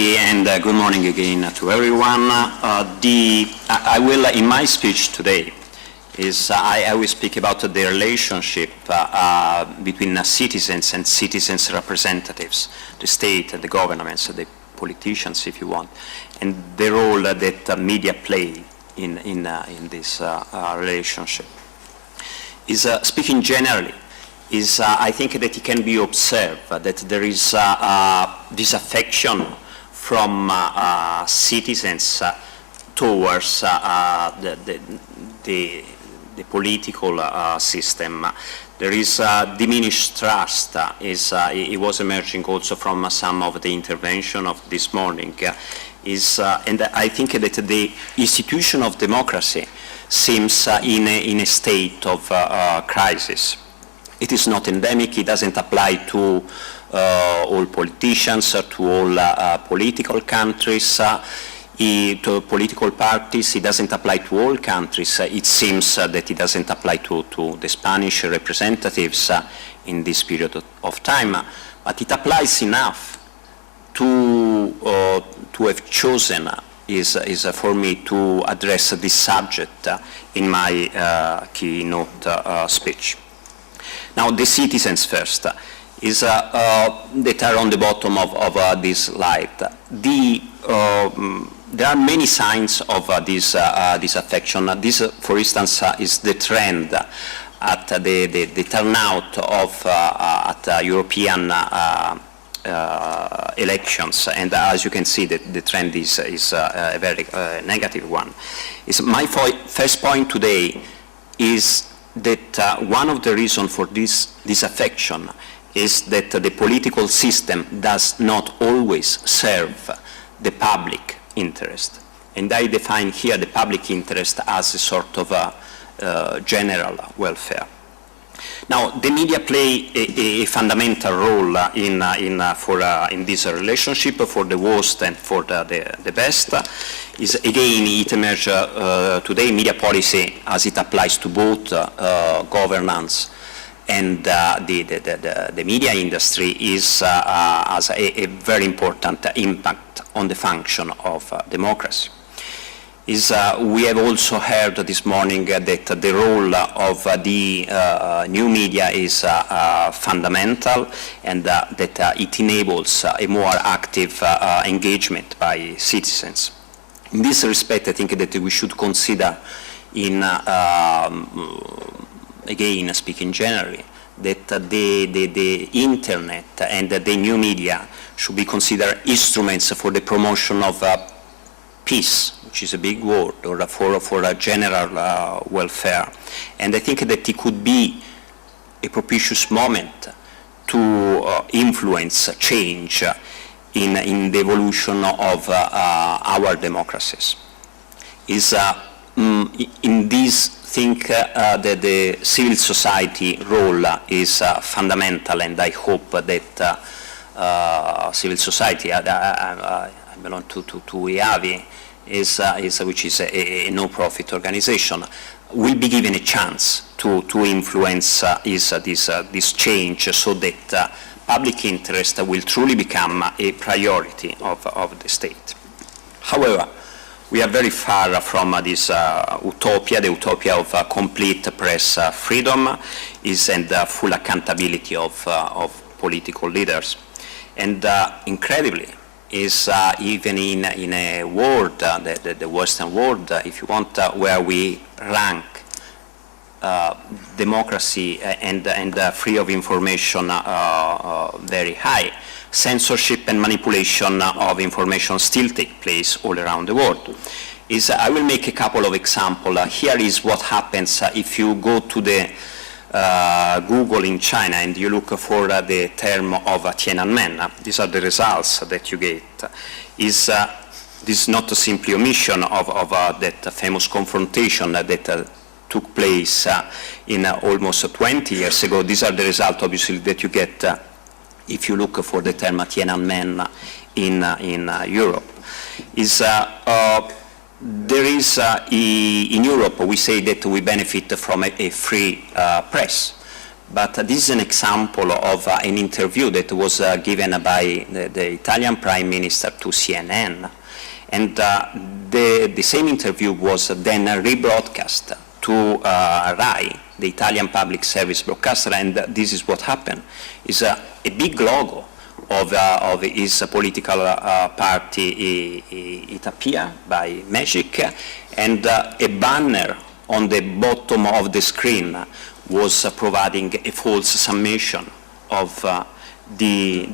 everybody, and good morning again to everyone. I will, in my speech today, I will speak about the relationship between citizens and citizens' representatives, the state, the governments, the politicians, if you want, and the role that media play in this relationship. Speaking generally, I think that it can be observed that there is disaffection from citizens towards the political system. There is diminished trust. It was emerging also from some of the intervention of this morning. And I think that the institution of democracy seems in a state of crisis. It is not endemic. It doesn't apply to all politicians, to all political countries, to political parties. It doesn't apply to all countries. It seems that it doesn't apply to the Spanish representatives in this period of time, but it applies enough to have chosen for me to address this subject in my keynote speech. Now, the citizens first that are on the bottom of this slide. There are many signs of this affection. This, for instance, is the trend at the turnout of at European elections, and as you can see, the trend is a very negative one. My first point today is that one of the reasons for this disaffection is that the political system does not always serve the public interest. And I define here the public interest as a sort of general welfare. Now, the media play a fundamental role in this relationship for the worst and for the best. Again, it emerges today, media policy as it applies to both governance and the media industry has a very important impact on the function of democracy. We have also heard this morning that the role of the new media is fundamental, and that it enables a more active engagement by citizens. In this respect, I think that we should consider, again speaking generally, that the internet and the new media should be considered instruments for the promotion of peace, which is a big word, or for a general welfare. And I think that it could be a propitious moment to influence change in the evolution of our democracies. In this, think that the civil society role is fundamental, and I hope that civil society, I belong to EAVI, which is a no-profit organization, will be given a chance to influence this change, so that public interest will truly become a priority of the state. However, we are very far from this utopia, the utopia of complete press freedom and full accountability of political leaders. And incredibly, even in a world, the Western world, if you want, where we rank democracy and free of information very high, censorship and manipulation of information still take place all around the world. I will make a couple of examples. Here is what happens if you go to the Google in China and you look for the term of Tiananmen. These are the results that you get. This is not simply omission of that famous confrontation that took place in almost 20 years ago. These are the results, obviously, that you get if you look for the term Tiananmen in Europe. There is, in Europe, we say that we benefit from a free press, but this is an example of an interview that was given by the Italian Prime Minister to CNN. And the same interview was then rebroadcast to RAI, the Italian public service broadcaster, and this is what happened. It's a big logo of his political party, it appeared by magic, and a banner on the bottom of the screen was providing a false summation of the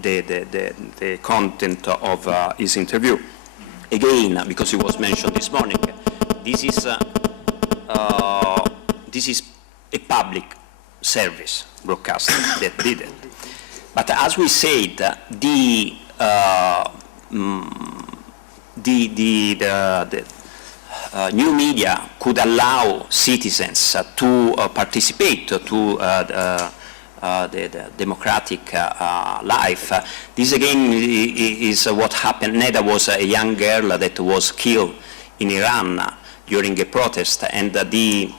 content of his interview. Again, because it was mentioned this morning, this is a public service broadcaster that did it. But as we said, the new media could allow citizens to participate to the democratic life. This again is what happened. Neda was a young girl that was killed in Iran during a protest, and we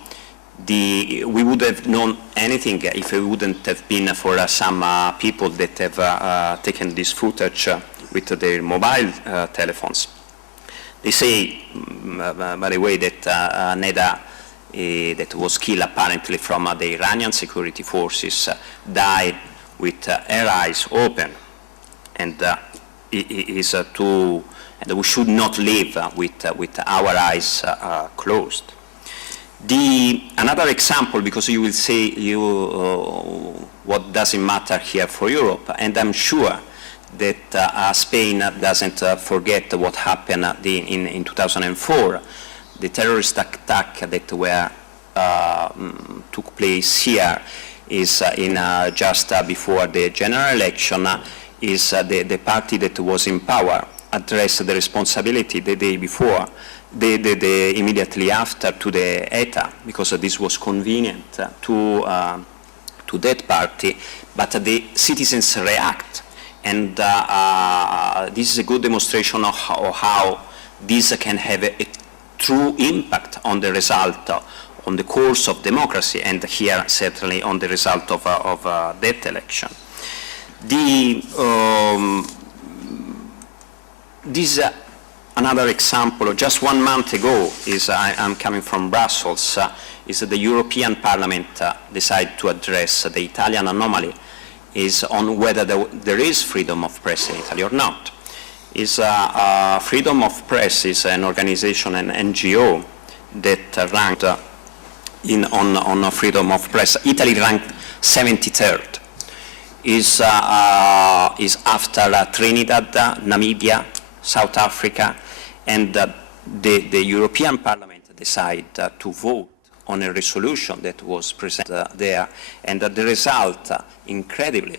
would have known anything if it wouldn't have been for some people that have taken this footage with their mobile telephones. They say, by the way, that Neda, that was killed apparently from the Iranian security forces, died with her eyes open, and and we should not live with our eyes closed. Another example, because you will say what doesn't matter here for Europe, and I'm sure that Spain doesn't forget what happened in 2004, the terrorist attack that took place here is just before the general election, is the party that was in power addressed the responsibility the day before, immediately after, to the Esta, because this was convenient to that party, but the citizens react. And this is a good demonstration of how this can have a true impact on the result, on the course of democracy, and here certainly on the result of that election. This is another example. Just 1 month ago, I'm coming from Brussels, is the European Parliament decided to address the Italian anomaly is on whether there is freedom of press in Italy or not. Freedom of Press is an organization, an NGO, that ranked on freedom of press. Italy ranked 73rd. Is after Trinidad, Namibia, South Africa, and the European Parliament decided to vote on a resolution that was presented there, and the result, incredibly,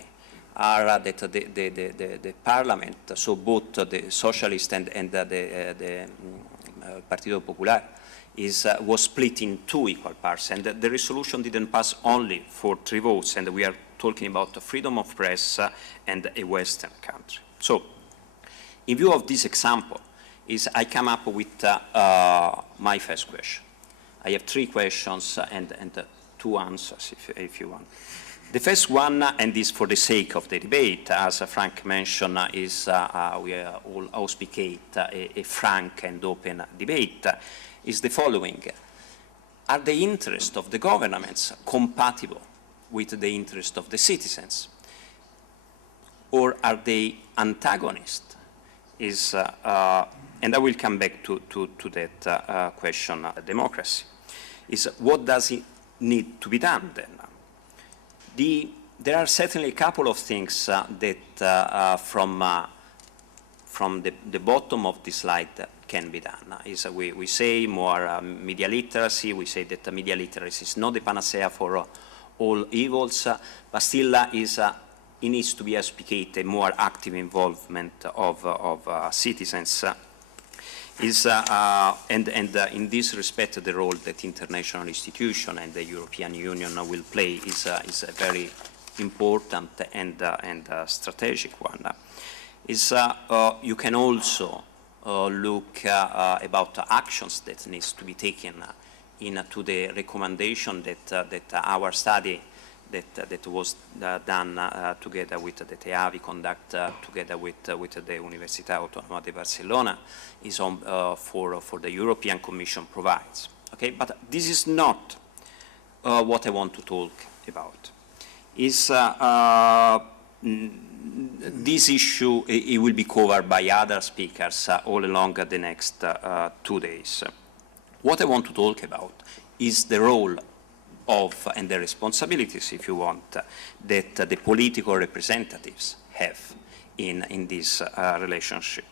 are that the Parliament, so both the Socialist and the Partito Popular, was split in 2 equal parts, and the resolution didn't pass only for 3 votes, and we are talking about the freedom of press and a Western country. So, in view of this example, I come up with my first question. I have 3 questions and 2 answers, if you want. The first one, and this for the sake of the debate, as Frank mentioned, is we all auspicate a frank and open debate, is the following. Are the interests of the governments compatible with the interest of the citizens? Or are they antagonists? And I will come back to that question, democracy. What does it need to be done then? There are certainly a couple of things that from the bottom of the slide can be done. We say more media literacy. We say that media literacy is not the panacea for all evils, but still it needs to be auspicate a more active involvement of citizens. And in this respect, the role that international institutions and the European Union will play is a very important and strategic one. You can also look about actions that needs to be taken into the recommendation that our study that was done together with the EAVI, conduct together with the Universitat Autónoma de Barcelona, is on, for the European Commission provides. Okay, but this is not what I want to talk about. Is this issue, it will be covered by other speakers all along the next 2 days. What I want to talk about is the role of, and the responsibilities, if you want, that the political representatives have in this relationship.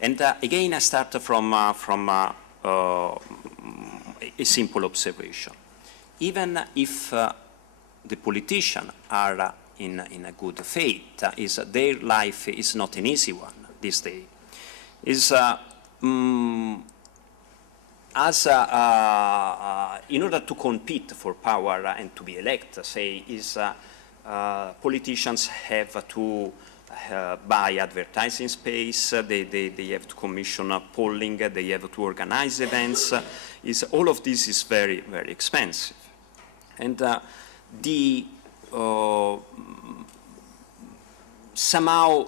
And again, I start from a simple observation. Even if the politicians are in a good faith, their life is not an easy one this day. In order to compete for power and to be elected, politicians have to buy advertising space, they have to commission polling, they have to organize events. All of this is very, very expensive. And somehow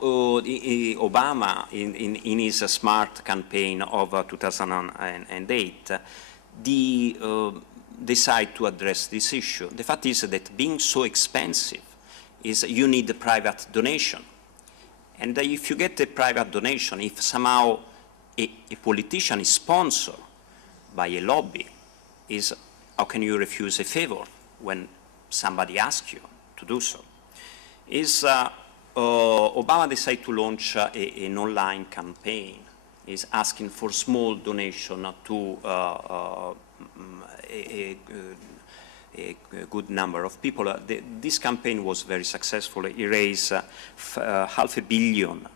Obama, in his smart campaign of 2008, decided to address this issue. The fact is that being so expensive you need a private donation. And if you get a private donation, if somehow a politician is sponsored by a lobby, how can you refuse a favor when somebody asks you to do so? Obama decided to launch an online campaign, asking for small donation to a good number of people. This campaign was very successful. It raised $500 million.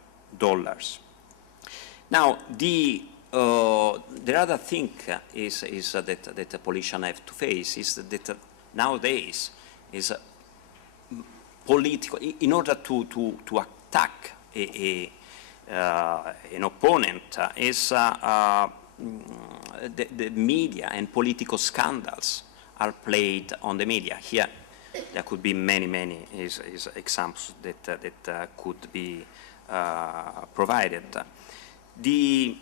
Now, the other thing that the politicians have to face is that nowadays political, in order to attack an opponent, the media and political scandals are played on the media. Here, there could be many examples that could be provided. The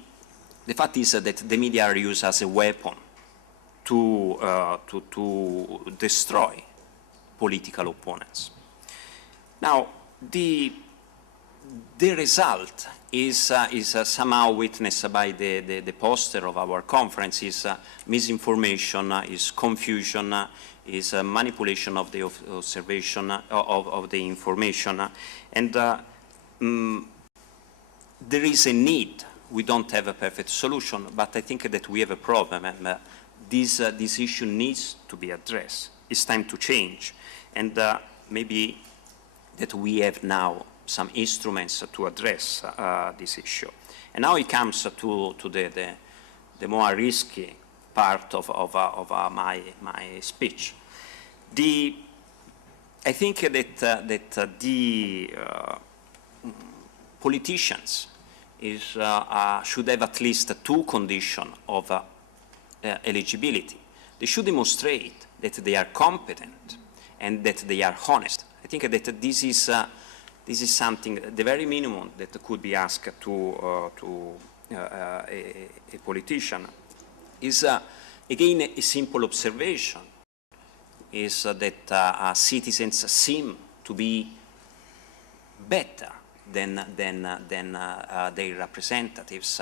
fact is that the media are used as a weapon to destroy political opponents. Now, the result is somehow witnessed by the poster of our conference. Is misinformation, is confusion, is manipulation of the observation of the information, and there is a need. We don't have a perfect solution, but I think that we have a problem, and this issue needs to be addressed. It's time to change, and maybe that we have now some instruments to address this issue. And now it comes to the more risky part of my speech. I think that the politicians should have at least 2 conditions of eligibility. They should demonstrate that they are competent and that they are honest. I think that this is something, the very minimum that could be asked to a politician. Is again a simple observation. Is that citizens seem to be better than their representatives.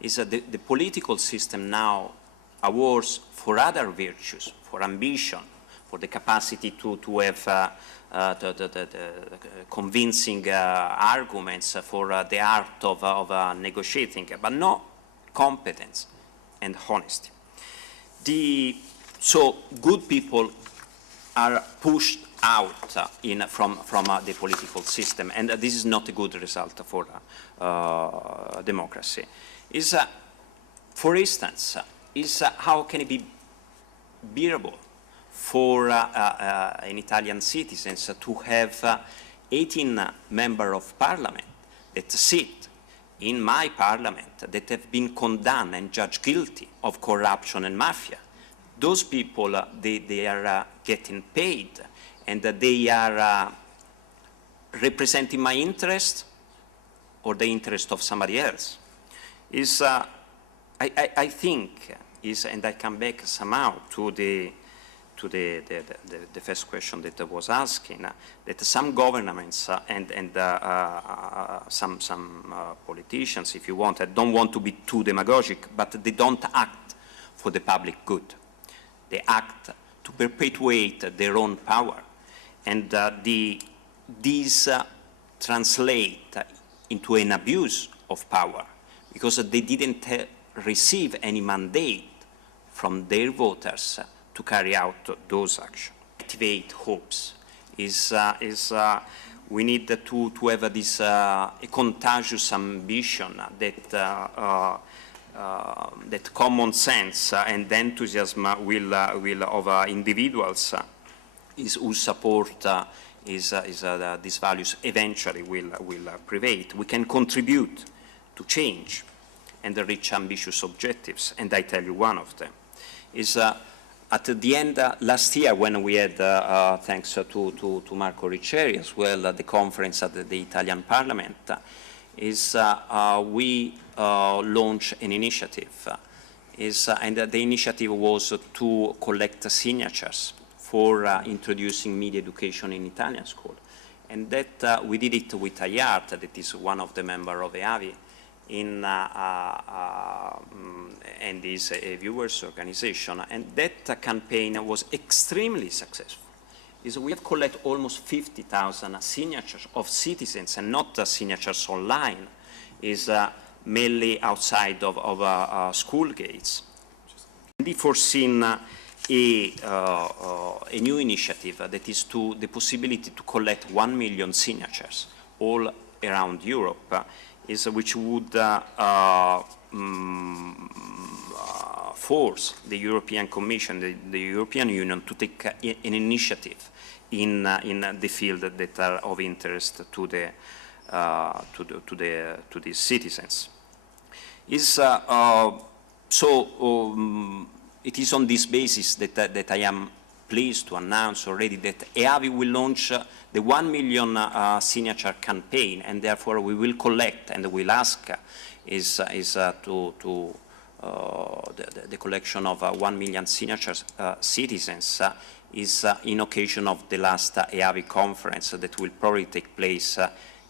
The political system now awards for other virtues, for ambition, for the capacity to have the convincing arguments, for the art of negotiating, but not competence and honesty. So good people are pushed out from the political system, and this is not a good result for democracy. For instance, how can it be bearable for an Italian citizen to have 18 members of parliament that sit in my parliament that have been condemned and judged guilty of corruption and mafia? Those people, they are getting paid, and that they are representing my interest or the interest of somebody else. I think and I come back somehow to the first question that I was asking, that some governments and some politicians, if you want, I don't want to be too demagogic, but they don't act for the public good. They act to perpetuate their own power. And these translate into an abuse of power, because they didn't receive any mandate from their voters to carry out those actions. Activate hopes we need to have this a contagious ambition that common sense and enthusiasm of individuals who support these values eventually will prevail. We can contribute to change and reach ambitious objectives, and I tell you one of them is at the end last year, when we had, thanks to Marco Ricceri as well, the conference at the Italian Parliament, we launched an initiative, and the initiative was to collect signatures for introducing media education in Italian school. And that we did it with IART, that is one of the members of EAVI, and is a viewers organization. And that campaign was extremely successful. We have collected almost 50,000 signatures of citizens, and not signatures online, mainly outside of school gates. And we foreseen a new initiative that is the possibility to collect 1 million signatures all around Europe, which would force the European Commission, the European Union, to take an initiative in the field that are of interest to the citizens. It is on this basis that I am pleased to announce already that EAVI will launch the 1 million signature campaign, and therefore we will collect and will ask the collection of 1 million signatures citizens in occasion of the last EAVI conference that will probably take place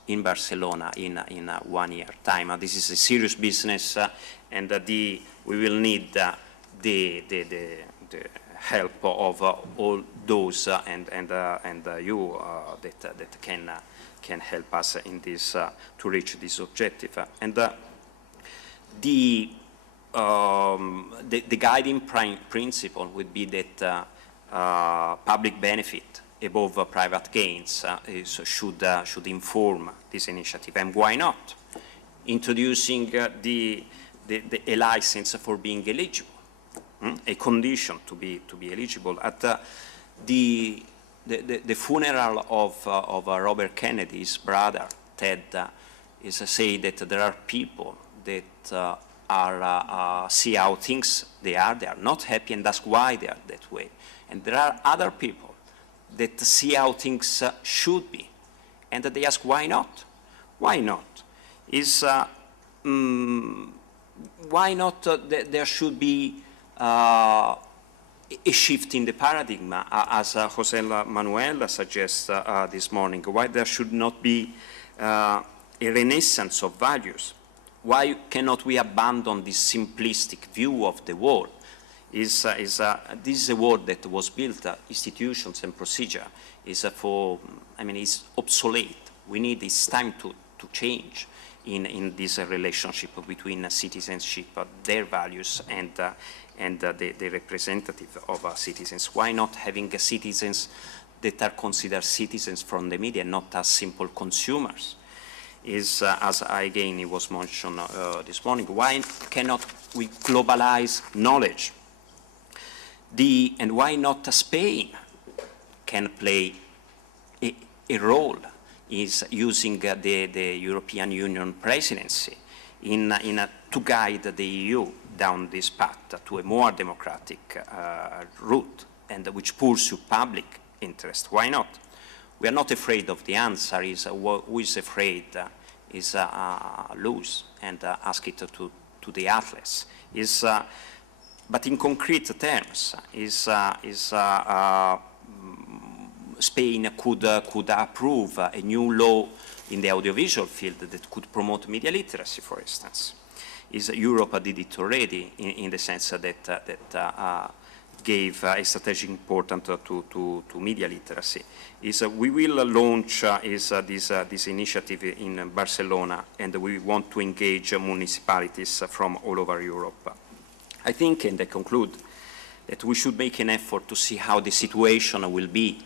in Barcelona in 1 year time. This is a serious business, and we will need the help of all those and you that can help us in this to reach this objective. And the guiding principle would be that public benefit above private gains should inform this initiative. And why not? Introducing a license for being eligible, a condition to be eligible. At the funeral of Robert Kennedy's brother, Ted, say that there are people that see how things they are not happy and ask why they are that way. And there are other people that see how things should be, and they ask why not? Why not? Why not there should be a shift in the paradigm, as Jose Manuel suggests this morning? Why there should not be a renaissance of values? Why cannot we abandon this simplistic view of the world? This is a world that was built, institutions and procedure, is obsolete. It's time to change in this relationship between citizenship, their values, and the representative of citizens. Why not having citizens that are considered citizens from the media, not as simple consumers? As again it was mentioned this morning, why cannot we globalize knowledge? And why not Spain can play a role is using the European Union presidency to guide the EU down this path to a more democratic route, and which pursue public interest. Why not? We are not afraid of the answer. Who is afraid is lose and ask it to the athletes. But in concrete terms, Spain could approve a new law in the audiovisual field that could promote media literacy, for instance. Europe did it already in the sense that gave a strategic importance to media literacy. We will launch this initiative in Barcelona, and we want to engage municipalities from all over Europe. I think, and I conclude, that we should make an effort to see how the situation will be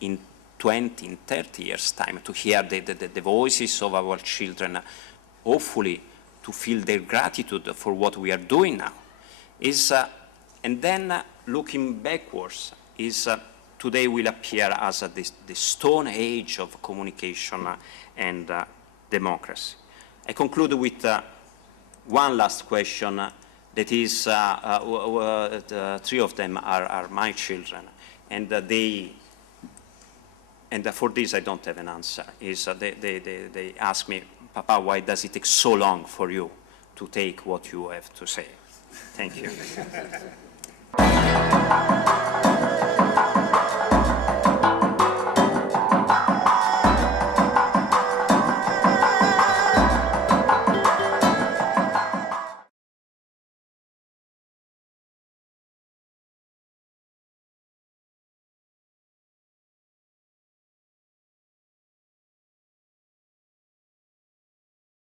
in 20, in 30 years' time, to hear the voices of our children, hopefully to feel their gratitude for what we are doing now. And then looking backwards, today will appear as the stone age of communication and democracy. I conclude with one last question that is, three of them are my children, and for this I don't have an answer. They ask me, Papa, why does it take so long for you to take what you have to say? Thank you.